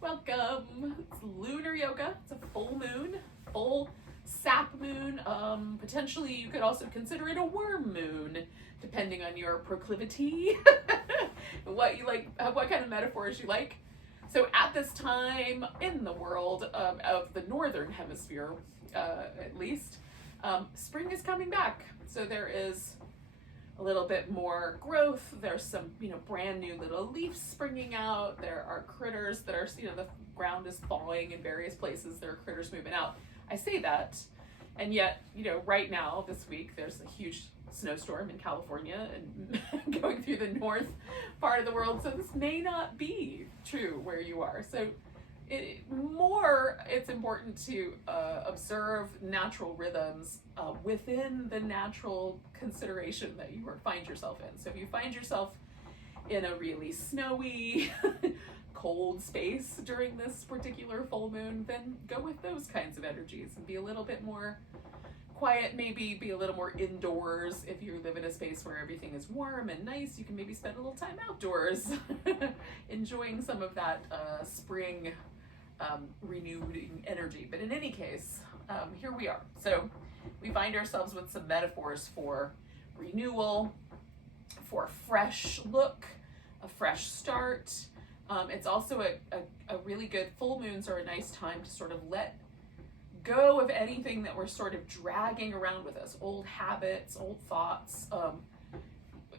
Welcome. It's lunar yoga. It's a full moon, full sap moon. Potentially, you could also consider it a worm moon, depending on your proclivity, what you like, what kind of metaphors you like. So, at this time in the world of the northern hemisphere, at least, spring is coming back. So there is a little bit more growth. There's some, brand new little leaves springing out. There are critters that are, the ground is thawing in various places. There are critters moving out. I say that, and yet, right now, this week, there's a huge snowstorm in California and going through the north part of the world. So this may not be true where you are. So it's important to observe natural rhythms within the natural consideration that you find yourself in. So if you find yourself in a really snowy, cold space during this particular full moon, then go with those kinds of energies and be a little bit more quiet, maybe be a little more indoors. If you live in a space where everything is warm and nice, you can maybe spend a little time outdoors enjoying some of that spring renewing energy. But in any case, here we are. So we find ourselves with some metaphors for renewal, for a fresh look, a fresh start. It's also a really good, full moons are a nice time to sort of let go of anything that we're sort of dragging around with us, old habits, old thoughts,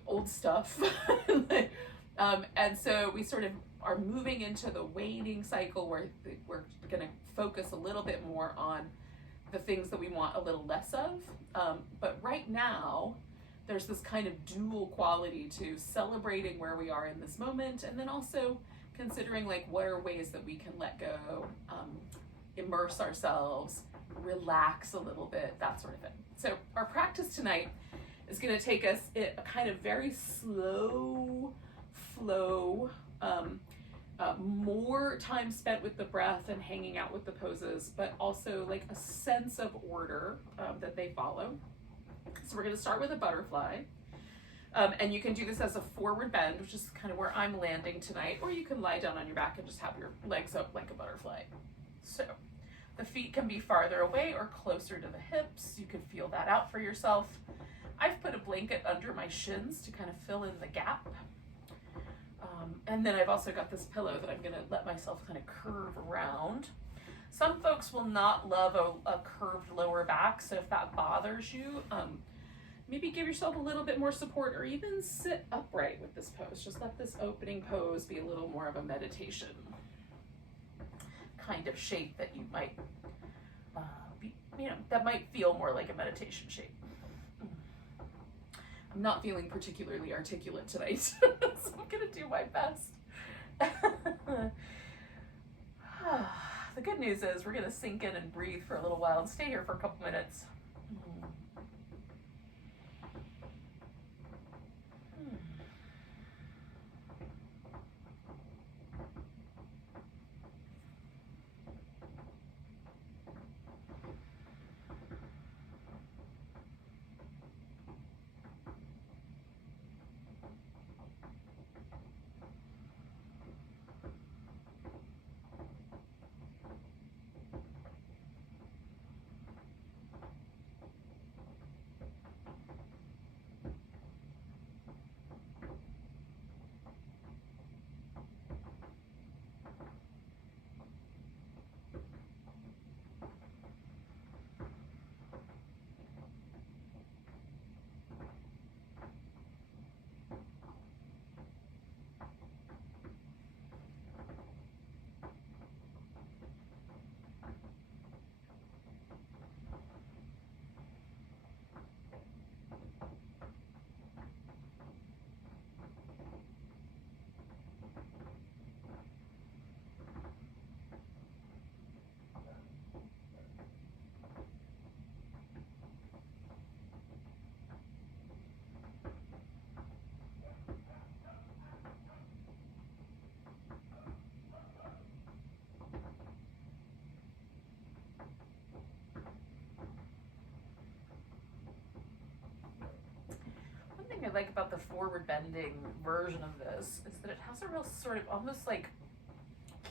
old stuff. And so we sort of are moving into the waning cycle where we're going to focus a little bit more on the things that we want a little less of. But right now, there's this kind of dual quality to celebrating where we are in this moment, and then also considering what are ways that we can let go, immerse ourselves, relax a little bit, that sort of thing. So our practice tonight is going to take us a kind of very slow flow, more time spent with the breath and hanging out with the poses, but also a sense of order that they follow. So we're going to start with a butterfly. And you can do this as a forward bend, which is kind of where I'm landing tonight, or you can lie down on your back and just have your legs up like a butterfly. So the feet can be farther away or closer to the hips. You can feel that out for yourself. I've put a blanket under my shins to kind of fill in the gap. And then I've also got this pillow that I'm going to let myself kind of curve around. Some folks will not love a curved lower back, so if that bothers you, maybe give yourself a little bit more support, or even sit upright with this pose. Just let this opening pose be a little more of a meditation kind of shape that you might that might feel more like a meditation shape. I'm not feeling particularly articulate tonight, so I'm gonna do my best. The good news is we're gonna sink in and breathe for a little while and stay here for a couple minutes. Thing I like about the forward bending version of this is that it has a real sort of almost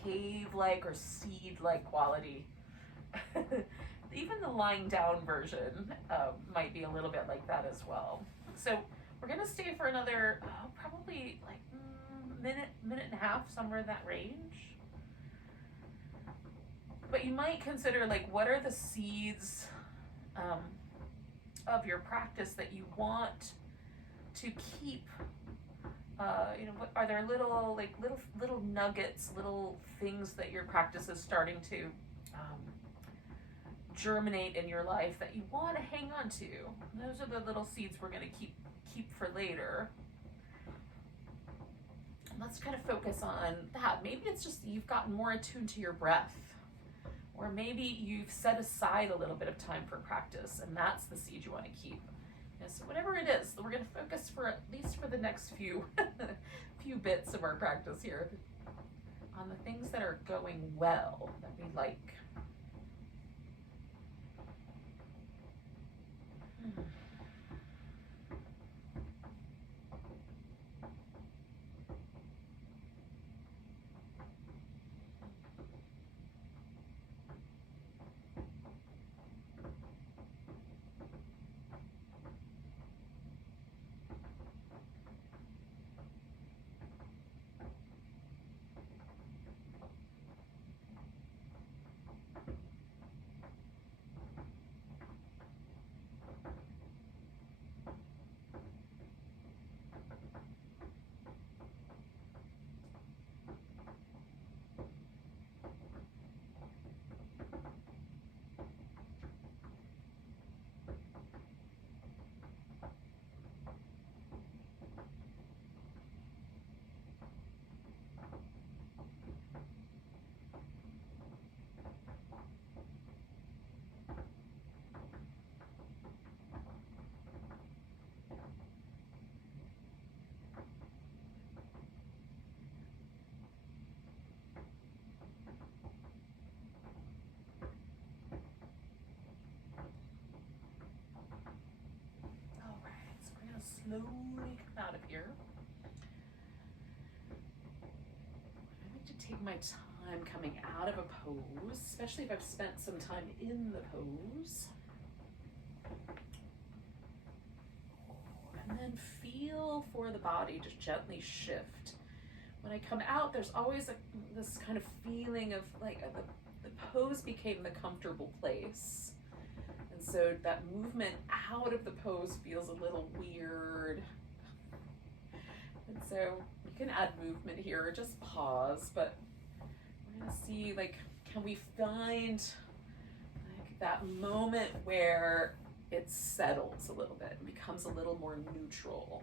cave-like or seed-like quality. Even the lying down version might be a little bit like that as well. So we're gonna stay for another probably like minute and a half, somewhere in that range. But you might consider, like, what are the seeds of your practice that you want to keep? What are there little nuggets, little things that your practice is starting to germinate in your life that you want to hang on to? Those are the little seeds we're going to keep for later. Let's kind of focus on that. Maybe it's just you've gotten more attuned to your breath, or maybe you've set aside a little bit of time for practice, and that's the seed you want to keep. So whatever it is, we're going to focus for at least for the next few bits of our practice here on the things that are going well, that we like. Slowly come out of here. I like to take my time coming out of a pose, especially if I've spent some time in the pose. And then feel for the body just gently shift. When I come out, there's always this kind of feeling of like the pose became the comfortable place. And so that movement out of the pose feels a little weird. And so you can add movement here or just pause, but we're gonna see, like, can we find like that moment where it settles a little bit and becomes a little more neutral.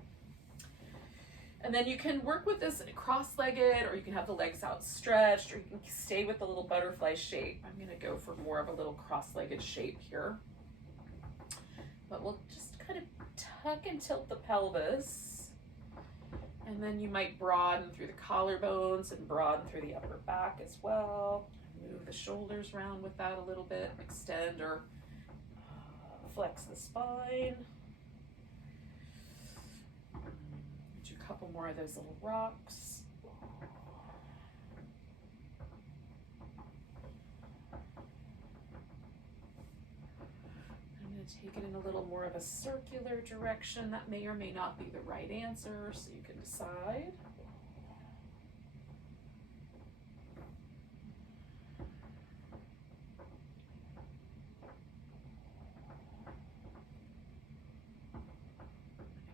And then you can work with this cross-legged, or you can have the legs outstretched, or you can stay with the little butterfly shape. I'm gonna go for more of a little cross-legged shape here. But we'll just kind of tuck and tilt the pelvis. And then you might broaden through the collarbones and broaden through the upper back as well. Move the shoulders around with that a little bit. Extend or flex the spine. Do a couple more of those little rocks. Take it in a little more of a circular direction. That may or may not be the right answer, so you can decide.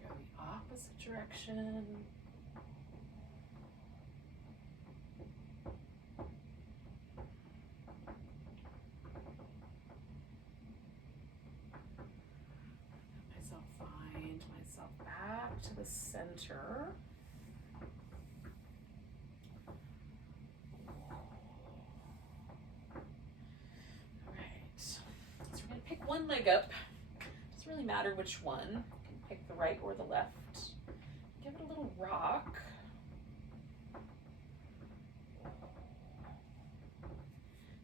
Go the opposite direction. Back to the center. All right, so we're going to pick one leg up. Doesn't really matter which one. You can pick the right or the left. Give it a little rock.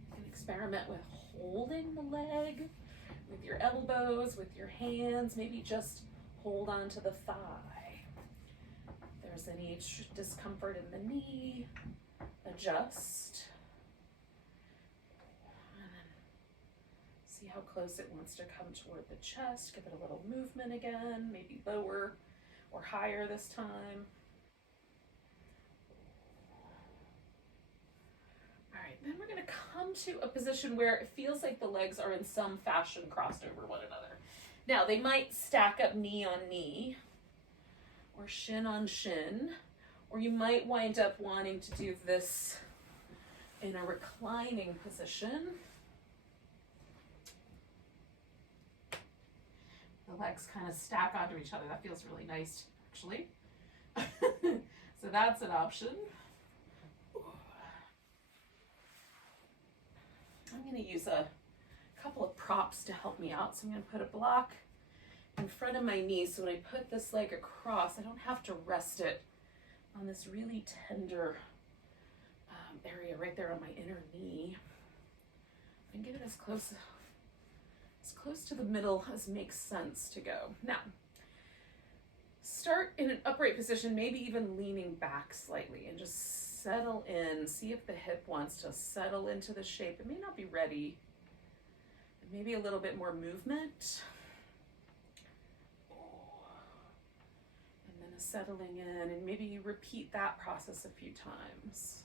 You can experiment with holding the leg with your elbows, with your hands, maybe just hold on to the thigh. If there's any discomfort in the knee, adjust. See how close it wants to come toward the chest. Give it a little movement again, maybe lower or higher this time. All right, then we're going to come to a position where it feels like the legs are in some fashion crossed over one another. Now, they might stack up knee on knee or shin on shin, or you might wind up wanting to do this in a reclining position. The legs kind of stack onto each other. That feels really nice, actually. So that's an option. I'm going to use a couple of props to help me out. So I'm going to put a block in front of my knee, so when I put this leg across, I don't have to rest it on this really tender area right there on my inner knee. I can get it as close to the middle as makes sense to go. Now, start in an upright position, maybe even leaning back slightly, and just settle in. See if the hip wants to settle into the shape. It may not be ready. Maybe a little bit more movement. And then a settling in, and maybe you repeat that process a few times.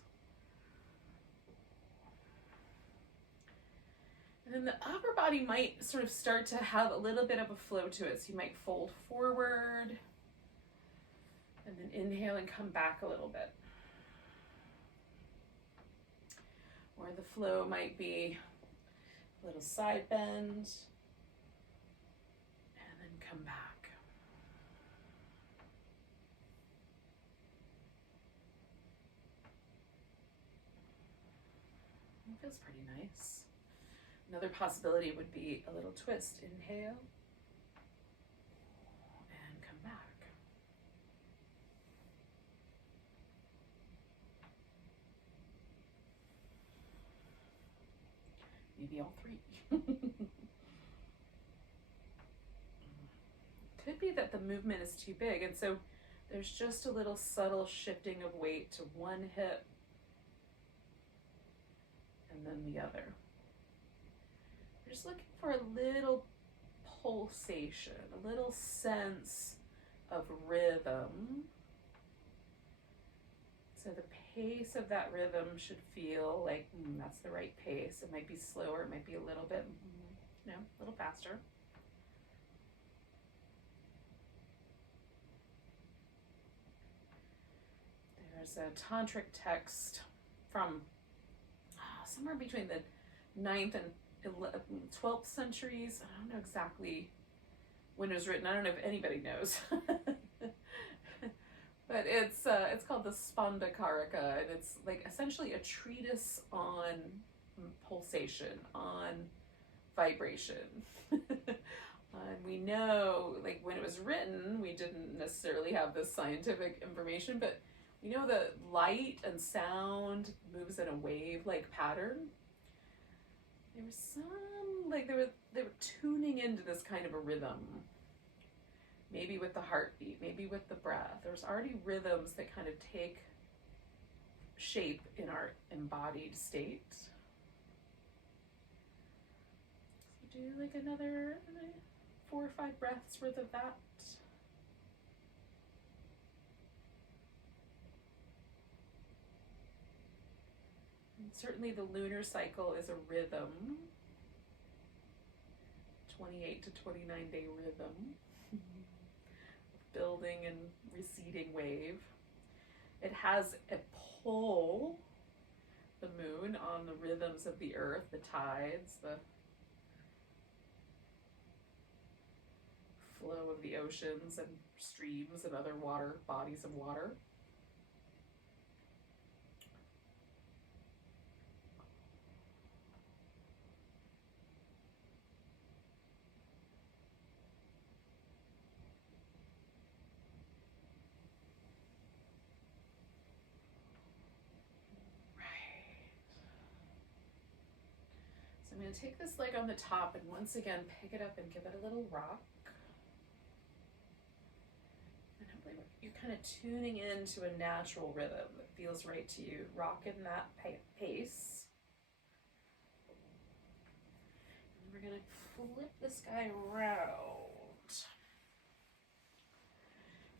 And then the upper body might sort of start to have a little bit of a flow to it. So you might fold forward and then inhale and come back a little bit. Or the flow might be a little side bend and then come back. It feels pretty nice. Another possibility would be a little twist. Inhale and come back. Maybe all three. Could be that the movement is too big, and so there's just a little subtle shifting of weight to one hip and then the other. Just looking for a little pulsation, a little sense of rhythm. So the pace of that rhythm should feel like that's the right pace. It might be slower, it might be a little bit, a little faster. There's a tantric text from somewhere between the 9th and 12th centuries. I don't know exactly when it was written. I don't know if anybody knows. But it's called the Spandakarika, and it's like essentially a treatise on pulsation, on vibration. And we know, like, when it was written, we didn't necessarily have this scientific information, but we know that light and sound moves in a wave-like pattern. There was some, like, they were tuning into this kind of a rhythm. Maybe with the heartbeat, maybe with the breath. There's already rhythms that kind of take shape in our embodied state. So do like another 4 or 5 breaths worth of that. And certainly the lunar cycle is a rhythm. 28 to 29 day rhythm. Building and receding wave. It has a pull, the moon, on the rhythms of the earth, the tides, the flow of the oceans and streams and other water, bodies of water. I'm going to take this leg on the top and once again pick it up and give it a little rock. And hopefully you're kind of tuning into a natural rhythm that feels right to you. Rock in that pace. And we're going to flip this guy around.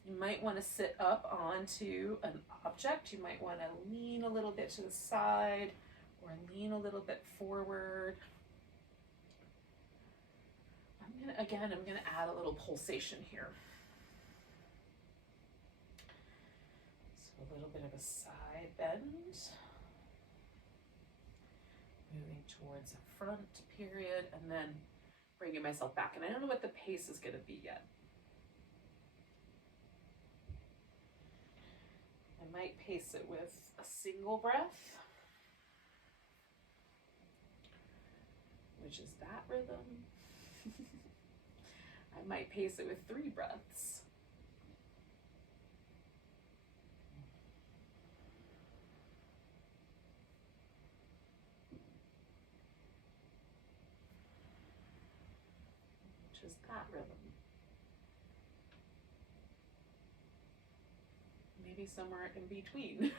You might want to sit up onto an object. You might want to lean a little bit to the side or lean a little bit forward. I'm gonna add a little pulsation here. So a little bit of a side bend. Moving towards the front period, and then bringing myself back. And I don't know what the pace is gonna be yet. I might pace it with a single breath, which is that rhythm. I might pace it with 3 breaths. Which is that rhythm. Maybe somewhere in between.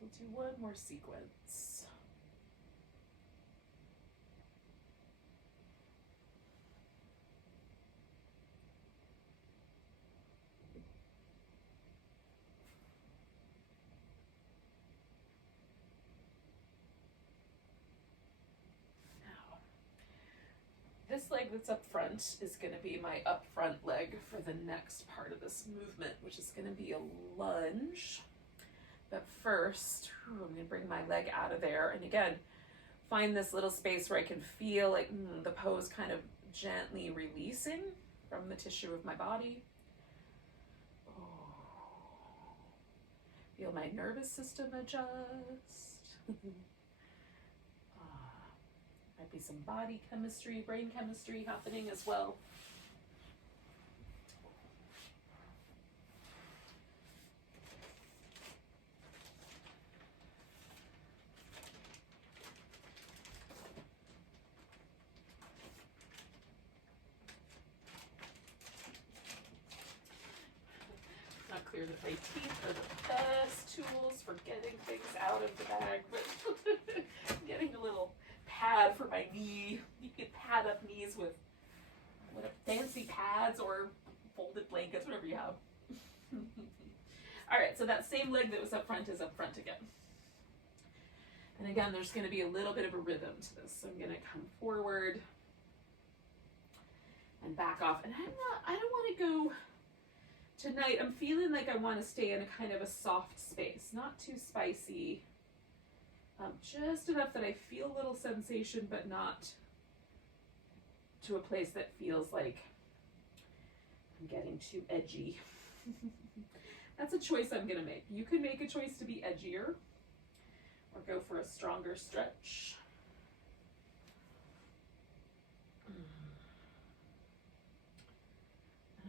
We'll do one more sequence. Now, this leg that's up front is going to be my up front leg for the next part of this movement, which is going to be a lunge. But first, I'm going to bring my leg out of there. And again, find this little space where I can feel like the pose kind of gently releasing from the tissue of my body. Oh. Feel my nervous system adjust. Might be some body chemistry, brain chemistry happening as well. Clear that my teeth are the best tools for getting things out of the bag, but getting a little pad for my knee. You can pad up knees with fancy pads or folded blankets, whatever you have. All right, so that same leg that was up front is up front again. And again, there's going to be a little bit of a rhythm to this. So I'm going to come forward and back off. And I don't want to go. Tonight, I'm feeling like I want to stay in a kind of a soft space, not too spicy, just enough that I feel a little sensation, but not to a place that feels like I'm getting too edgy. That's a choice I'm going to make. You could make a choice to be edgier or go for a stronger stretch.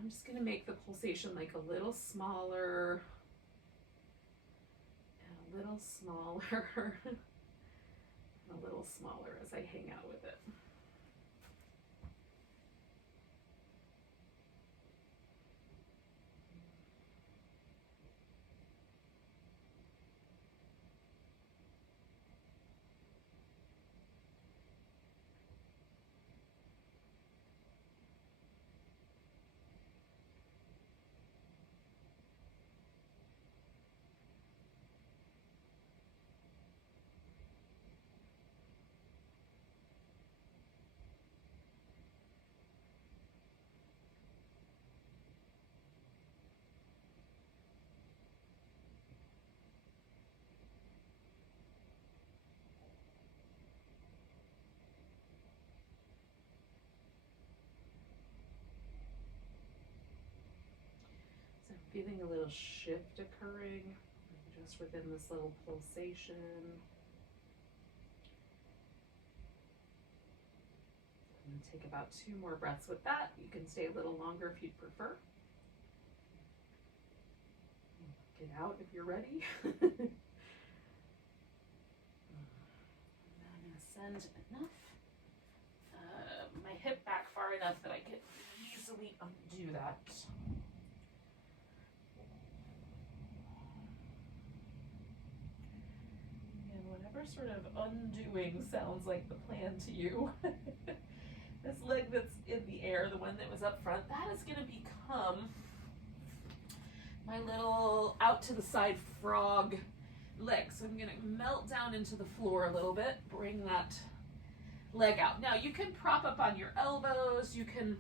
I'm just going to make the pulsation like a little smaller and a little smaller and a little smaller as I hang out with it. Feeling a little shift occurring just within this little pulsation. I'm going to take about 2 more breaths with that. You can stay a little longer if you'd prefer. Get out if you're ready. And then I'm going to send enough, my hip back far enough that I can easily undo that. And whatever sort of undoing sounds like the plan to you, this leg that's in the air, the one that was up front, that is going to become my little out to the side frog leg. So I'm going to melt down into the floor a little bit, bring that leg out. Now you can prop up on your elbows, you can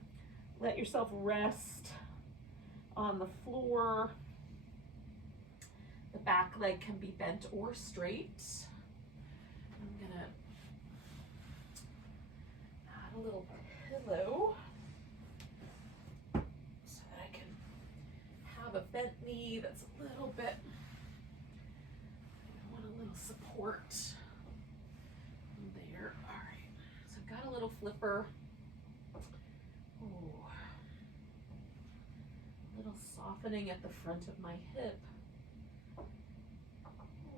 let yourself rest on the floor. The back leg can be bent or straight. I'm going to add a little pillow so that I can have a bent knee that's a little bit, I want a little support there. All right, so I've got a little flipper. Ooh. A little softening at the front of my hip.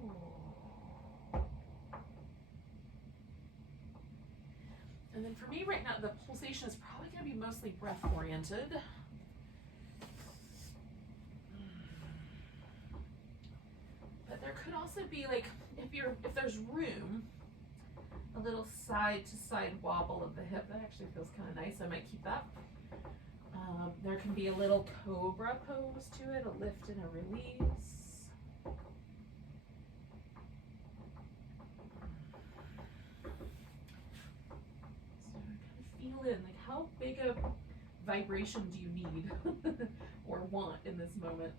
Ooh. And then for me right now, the pulsation is probably going to be mostly breath oriented. But there could also be, like, if there's room, a little side to side wobble of the hip. That actually feels kind of nice. I might keep that. There can be a little cobra pose to it, a lift and a release. So kind of feel in, like, how big a vibration do you need or want in this moment?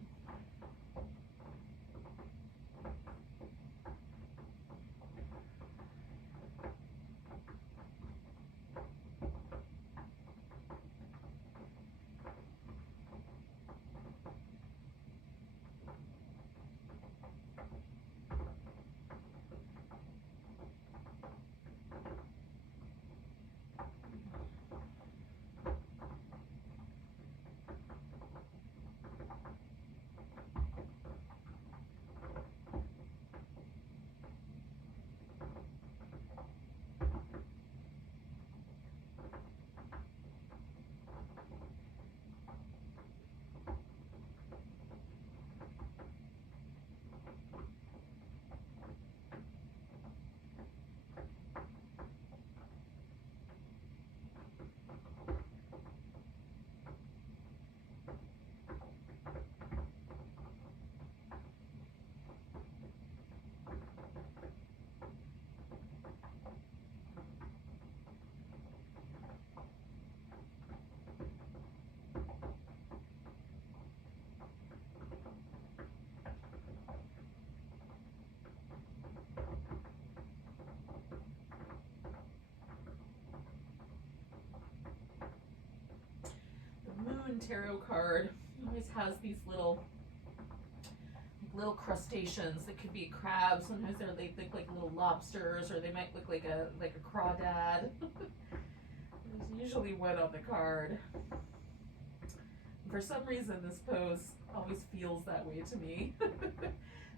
Moon tarot card always has these little crustaceans that could be crabs. Sometimes they look like little lobsters, or they might look like a crawdad. There's usually one on the card. For some reason, this pose always feels that way to me.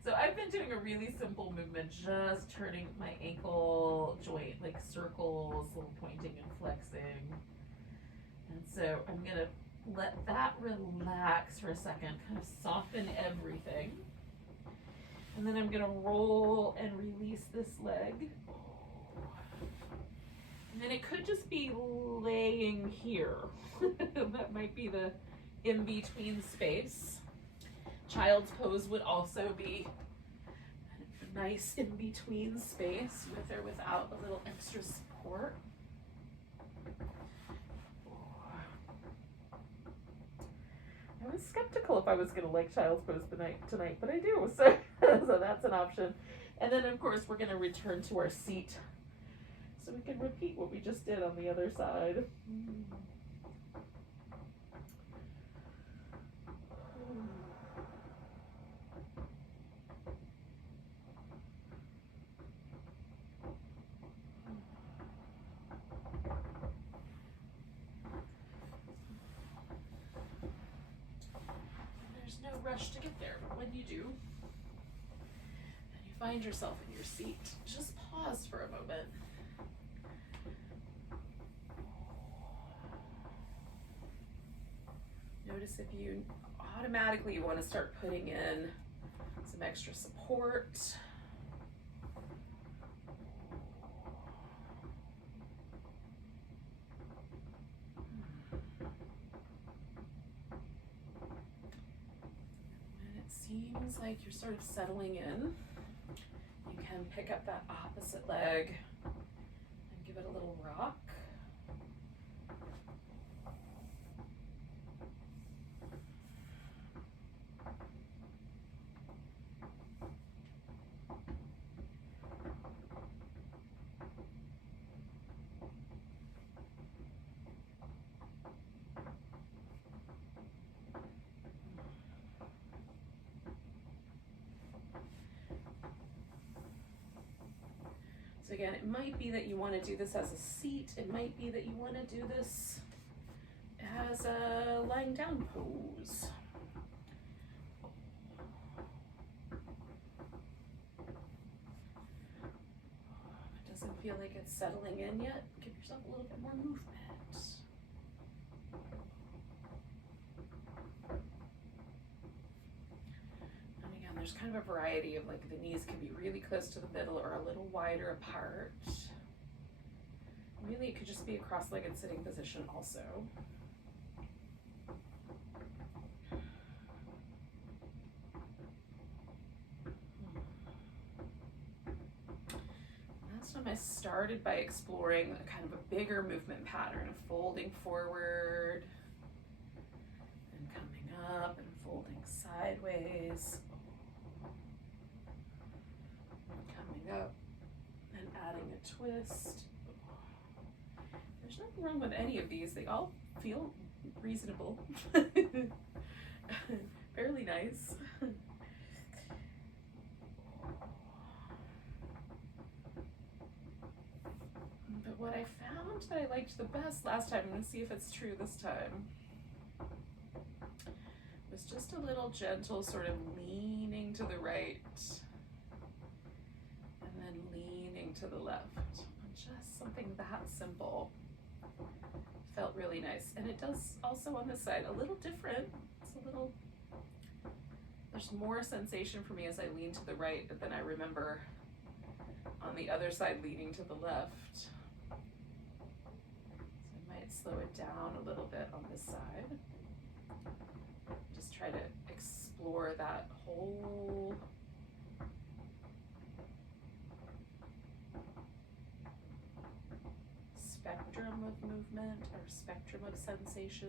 So I've been doing a really simple movement, just turning my ankle joint, like circles, little pointing and flexing. And so I'm gonna let that relax for a second, kind of soften everything. And then I'm gonna roll and release this leg. And then it could just be laying here. That might be the in-between space. Child's pose would also be a nice in-between space with or without a little extra support. I was skeptical if I was going to like child's pose tonight, but I do, so that's an option. And then, of course, we're going to return to our seat so we can repeat what we just did on the other side. rush to get there, but when you do, and you find yourself in your seat, just pause for a moment. Notice if you automatically want to start putting in some extra support. When it seems like you're sort of settling in, you can pick up that opposite leg and give it a little rock. So again, it might be that you want to do this as a seat. It might be that you want to do this as a lying down pose. If it doesn't feel like it's settling in yet, give yourself a little bit more movement. There's kind of a variety of, like, the knees can be really close to the middle or a little wider apart. Really, it could just be a cross-legged sitting position also. Last time I started by exploring kind of a bigger movement pattern of folding forward and coming up and folding sideways. Up and adding a twist. There's nothing wrong with any of these. They all feel reasonable. Fairly nice. But what I found that I liked the best last time, I'm going to see if it's true this time, was just a little gentle sort of leaning to the right to the left. Just something that simple felt really nice. And it does also on this side a little different. It's a little, there's more sensation for me as I lean to the right than I remember on the other side leaning to the left. So I might slow it down a little bit on this side. Just try to explore that whole spectrum of movement or spectrum of sensation.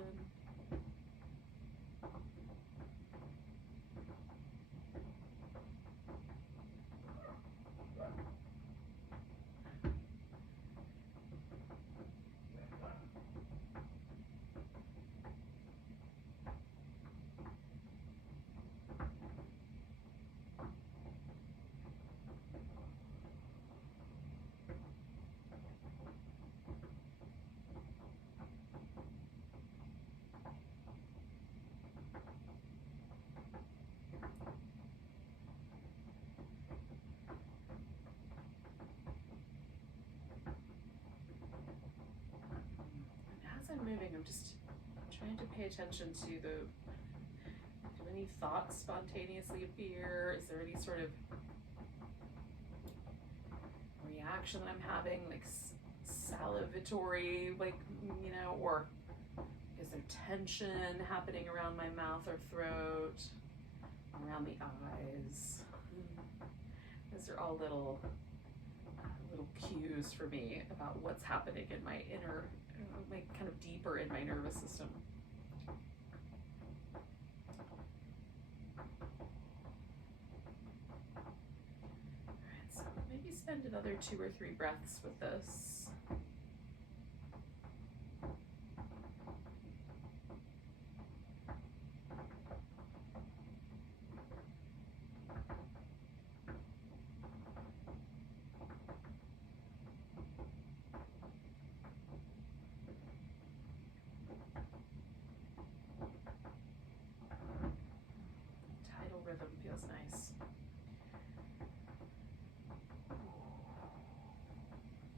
I'm moving, I'm just trying to pay attention to do any thoughts spontaneously appear? Is there any sort of reaction that I'm having, like salivatory, like, you know, or is there tension happening around my mouth or throat, around the eyes? Those are all little cues for me about what's happening in my inner, like kind of deeper in my nervous system. Alright, so maybe spend another 2 or 3 breaths with this. was nice.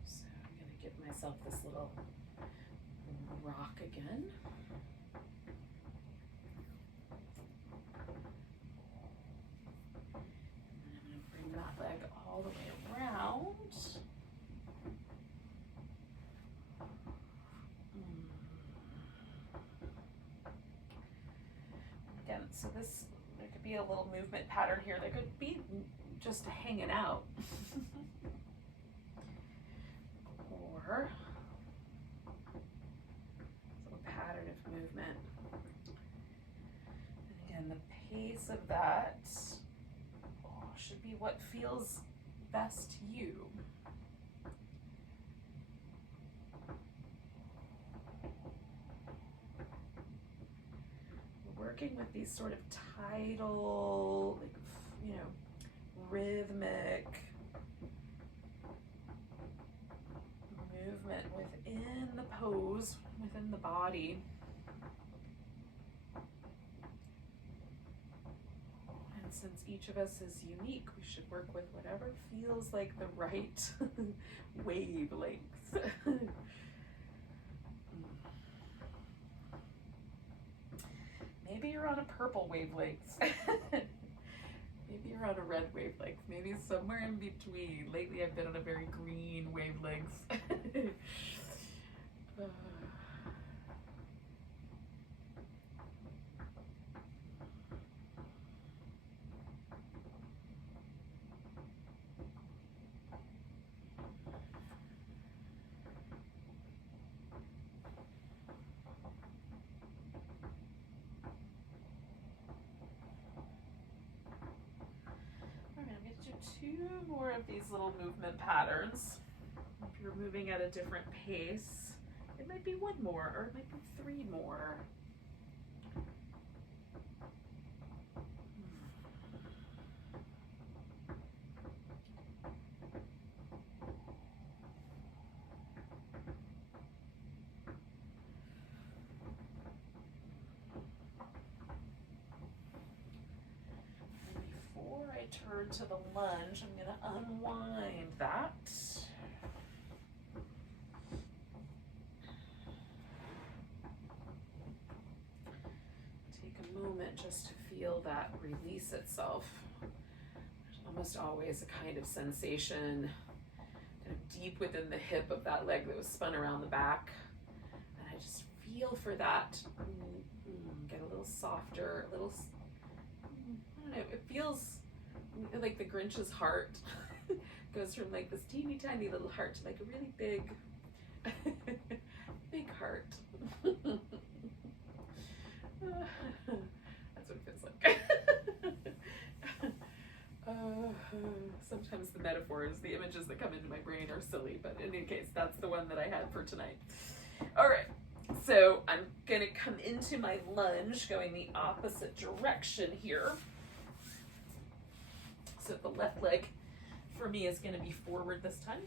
So I'm going to give myself this little rock again. And then I'm going to bring that leg all the way around. Again, so this, there could be a little movement pattern here. There could be just hanging out. Or a little pattern of movement. And again, the pace of that should be what feels best to you. Working with these sort of tidal, like, you know, rhythmic movement within the pose, within the body. And since each of us is unique, we should work with whatever feels like the right wavelengths. Maybe you're on a purple wavelength. Maybe you're on a red wavelength. Maybe somewhere in between. Lately I've been on a very green wavelength. Two more of these little movement patterns. If you're moving at a different pace, it might be one more, or it might be three more. Turn to the lunge, I'm going to unwind that. Take a moment just to feel that release itself. There's almost always a kind of sensation kind of deep within the hip of that leg that was spun around the back. And I just feel for that. Get a little softer, a little, I don't know, it feels like the Grinch's heart goes from like this teeny tiny little heart to like a really big, big heart. That's what it feels like. Sometimes the metaphors, the images that come into my brain are silly, but in any case, that's the one that I had for tonight. All right, so I'm gonna come into my lunge, going the opposite direction here. So the left leg for me is going to be forward this time.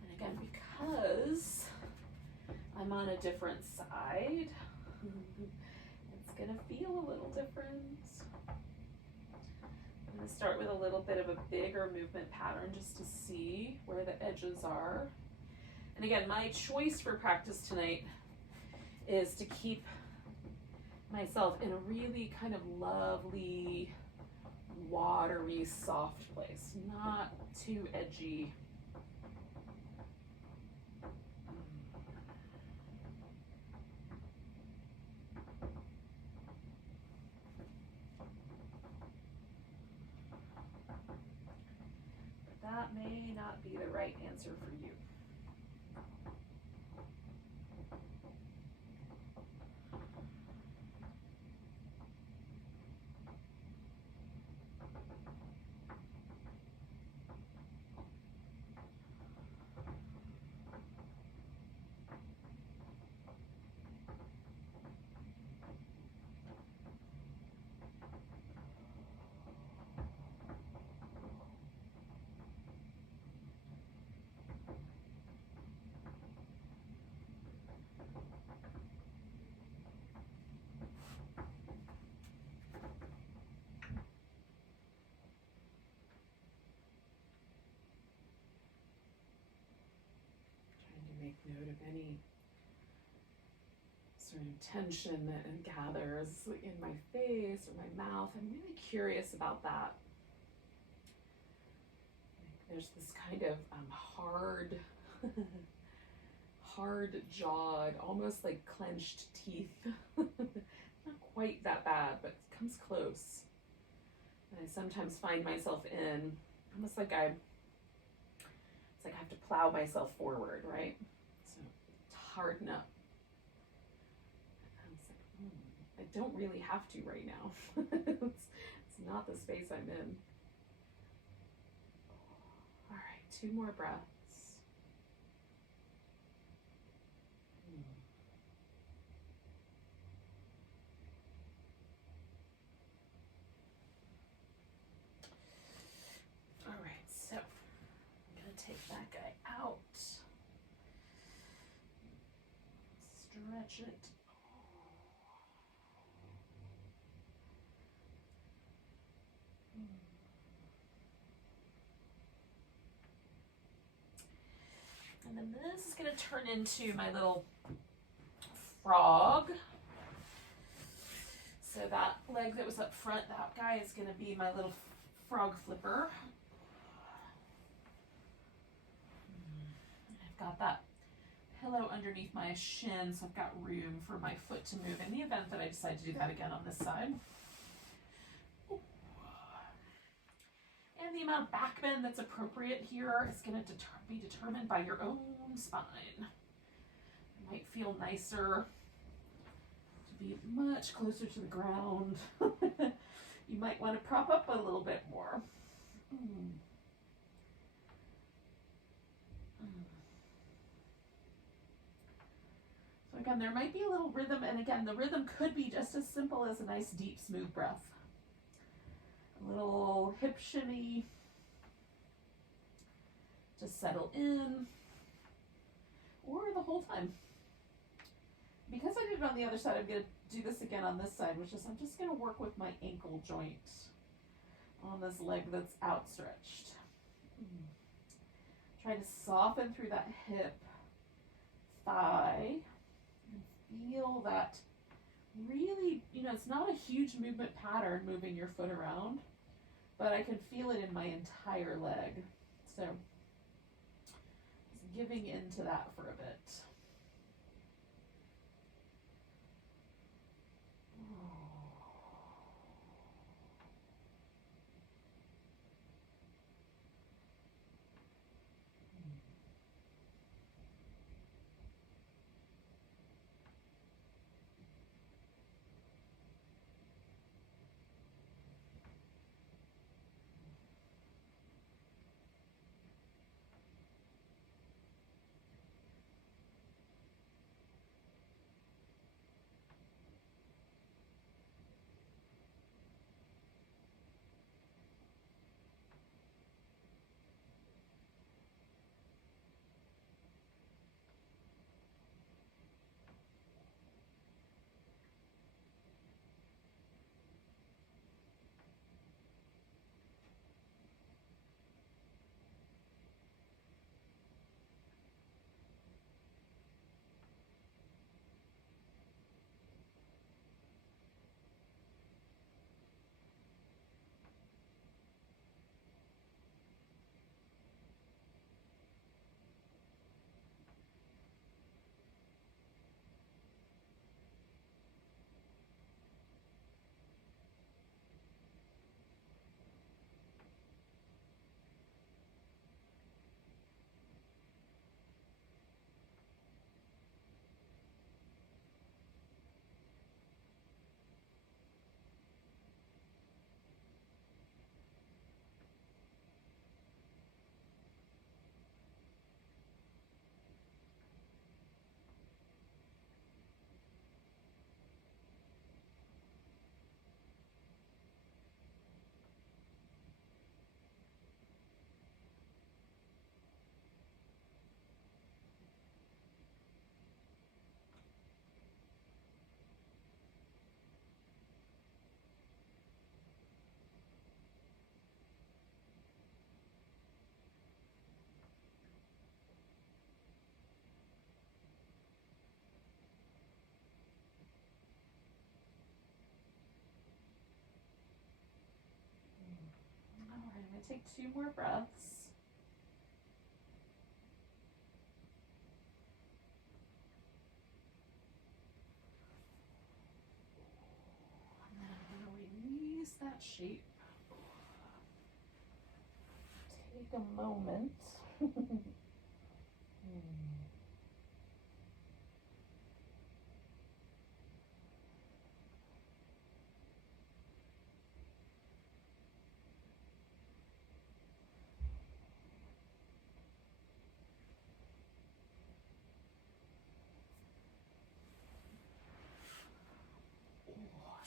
And again, because I'm on a different side, it's going to feel a little different. I'm going to start with a little bit of a bigger movement pattern just to see where the edges are. And again, my choice for practice tonight is to keep myself in a really kind of lovely, watery, soft place, not too edgy. But that may not be the right answer for you. take note of any sort of tension that gathers in my face or my mouth. I'm really curious about that. There's this kind of hard, hard jawed, almost like clenched teeth. Not quite that bad, but it comes close. And I sometimes find myself in almost like it's like I have to plow myself forward, right? So to harden up. And it's like, I don't really have to right now. It's not the space I'm in. All right, 2 more breaths. All right, so I'm gonna take that guy out. Stretch it. And then this is going to turn into my little frog. So that leg that was up front, that guy is going to be my little frog flipper. I've got that pillow underneath my shin, so I've got room for my foot to move in the event that I decide to do that again on this side. And the amount of back bend that's appropriate here is going to be determined by your own spine. It might feel nicer to be much closer to the ground. You might want to prop up a little bit more. So again, there might be a little rhythm, and again, the rhythm could be just as simple as a nice, deep, smooth breath. A little hip shimmy to settle in, or the whole time. Because I did it on the other side, I'm going to do this again on this side, which is I'm just going to work with my ankle joint on this leg that's outstretched. Try to soften through that hip, thigh, and feel that really, it's not a huge movement pattern moving your foot around, but I can feel it in my entire leg. So just giving into that for a bit. take 2 more breaths. And then I'm going to release that shape. Take a moment.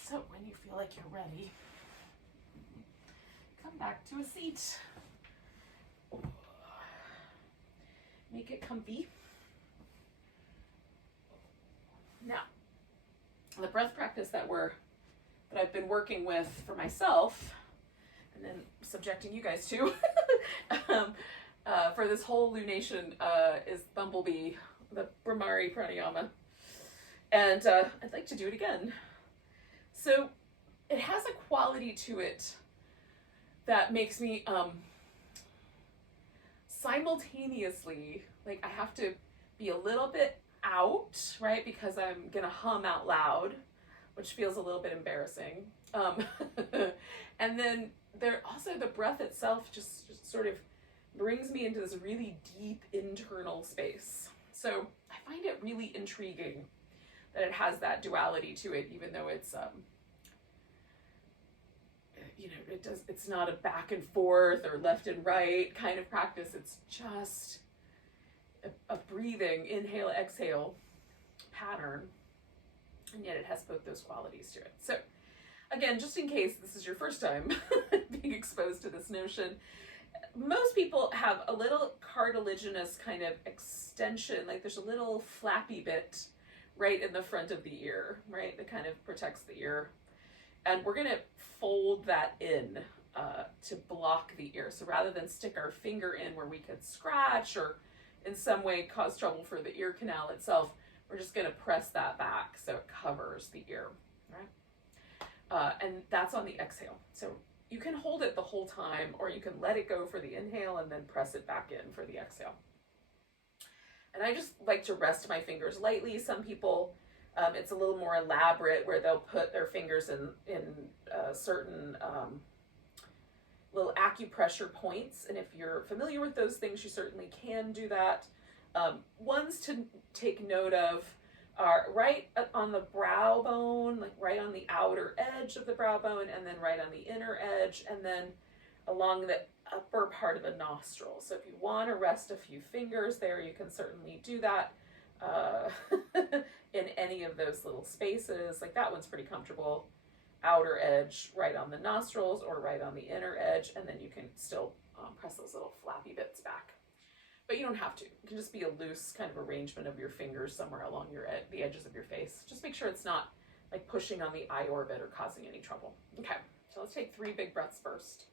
So when you feel like you're ready, come back to a seat. Make it comfy. Now, the breath practice that I've been working with for myself, and then subjecting you guys to, for this whole lunation, is Bumblebee, the Brahmari pranayama, and I'd like to do it again. So it has a quality to it that makes me simultaneously, like, I have to be a little bit out, right, because I'm gonna hum out loud, which feels a little bit embarrassing. And then the breath itself just sort of brings me into this really deep internal space. So I find it really intriguing that it has that duality to it, even though it's it's not a back and forth or left and right kind of practice. It's just a breathing, inhale, exhale pattern, and yet it has both those qualities to it. So again, just in case this is your first time being exposed to this notion, most people have a little cartilaginous kind of extension, like there's a little flappy bit right in the front of the ear, right, that kind of protects the ear. And we're gonna fold that in to block the ear. So rather than stick our finger in where we could scratch or in some way cause trouble for the ear canal itself, we're just gonna press that back so it covers the ear, right? And that's on the exhale. So you can hold it the whole time, or you can let it go for the inhale and then press it back in for the exhale. And I just like to rest my fingers lightly. Some people, it's a little more elaborate where they'll put their fingers in certain little acupressure points. And if you're familiar with those things, you certainly can do that. Ones to take note of are right on the brow bone, like right on the outer edge of the brow bone, and then right on the inner edge, and then along the upper part of the nostril. So if you want to rest a few fingers there, you can certainly do that in any of those little spaces. Like that one's pretty comfortable. Outer edge right on the nostrils or right on the inner edge, and then you can still press those little flappy bits back. But you don't have to. It can just be a loose kind of arrangement of your fingers somewhere along the edges of your face. Just make sure it's not like pushing on the eye orbit or causing any trouble. Okay, so let's take 3 big breaths first.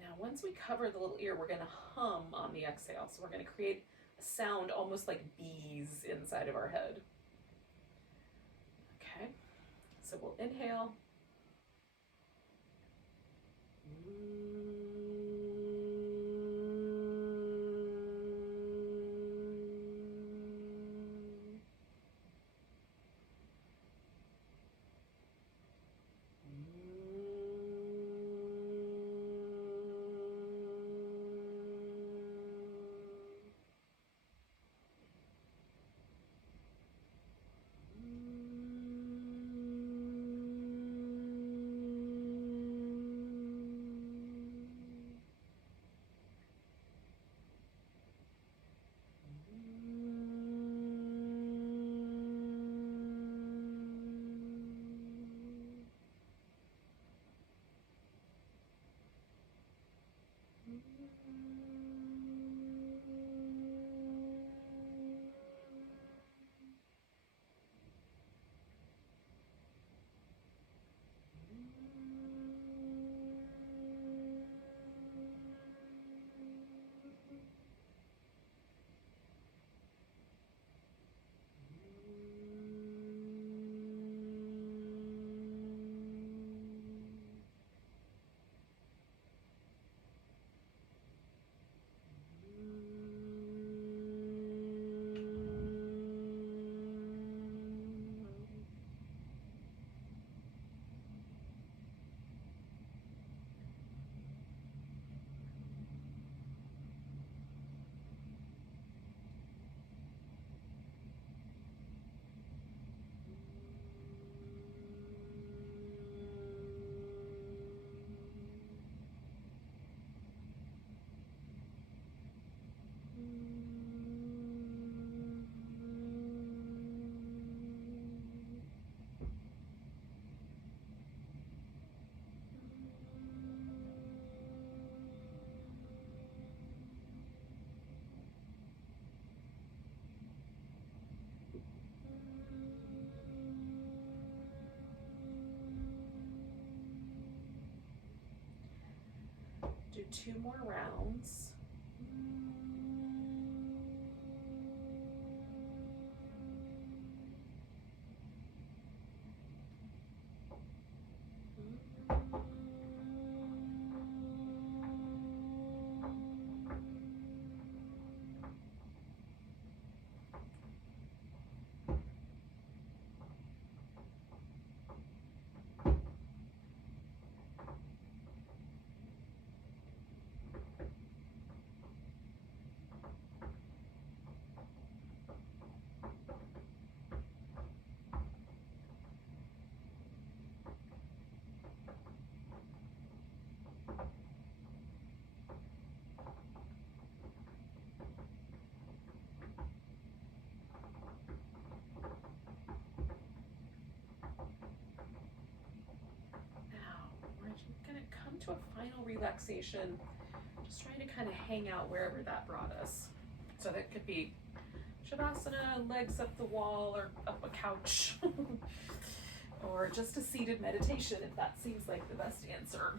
Now, once we cover the little ear, we're going to hum on the exhale. So we're going to create a sound almost like bees inside of our head. Okay, so we'll inhale. Do 2 more rounds. To a final relaxation, just trying to kind of hang out wherever that brought us. So that could be Shavasana, legs up the wall or up a couch, or just a seated meditation if that seems like the best answer.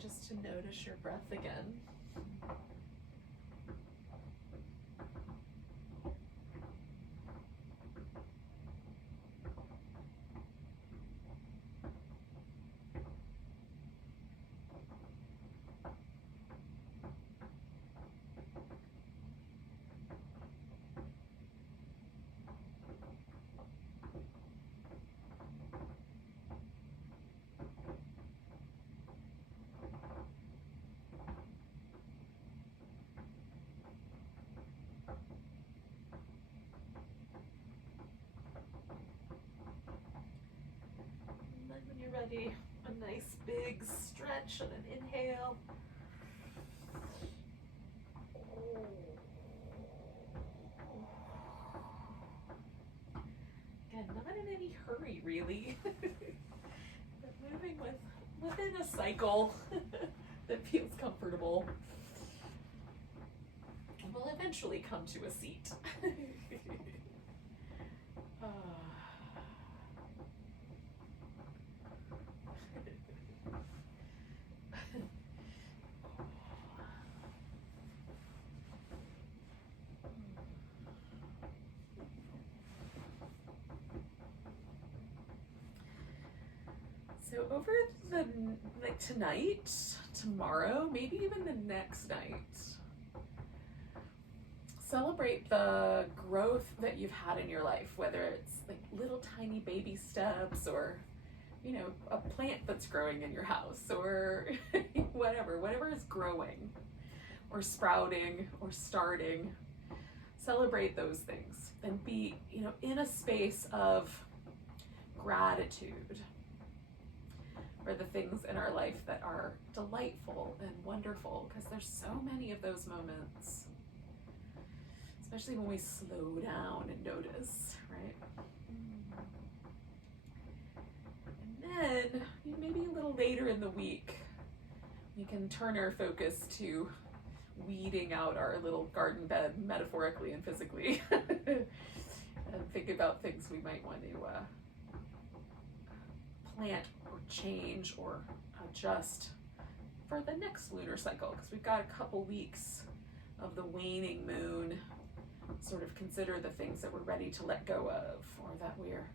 just to notice your breath again. Ready, a nice big stretch and an inhale. Again, not in any hurry really, but moving within a cycle that feels comfortable. And we'll eventually come to a seat. So over tonight, tomorrow, maybe even the next night, celebrate the growth that you've had in your life, whether it's like little tiny baby steps or, you know, a plant that's growing in your house or whatever is growing or sprouting or starting. Celebrate those things and be, you know, in a space of gratitude for the things in our life that are delightful and wonderful, because there's so many of those moments, especially when we slow down and notice, right? And then maybe a little later in the week, we can turn our focus to weeding out our little garden bed, metaphorically and physically, and think about things we might want to plant or change or adjust for the next lunar cycle, because we've got a couple weeks of the waning moon. Sort of consider the things that we're ready to let go of, or that we're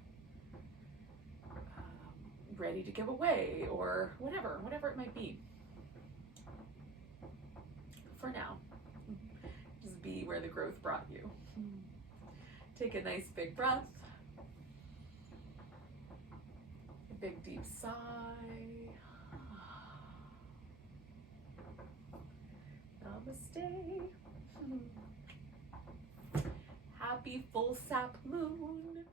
ready to give away, or whatever it might be. For now, just be where the growth brought you. Take a nice big breath. A big deep sigh. Namaste. Happy full sap moon.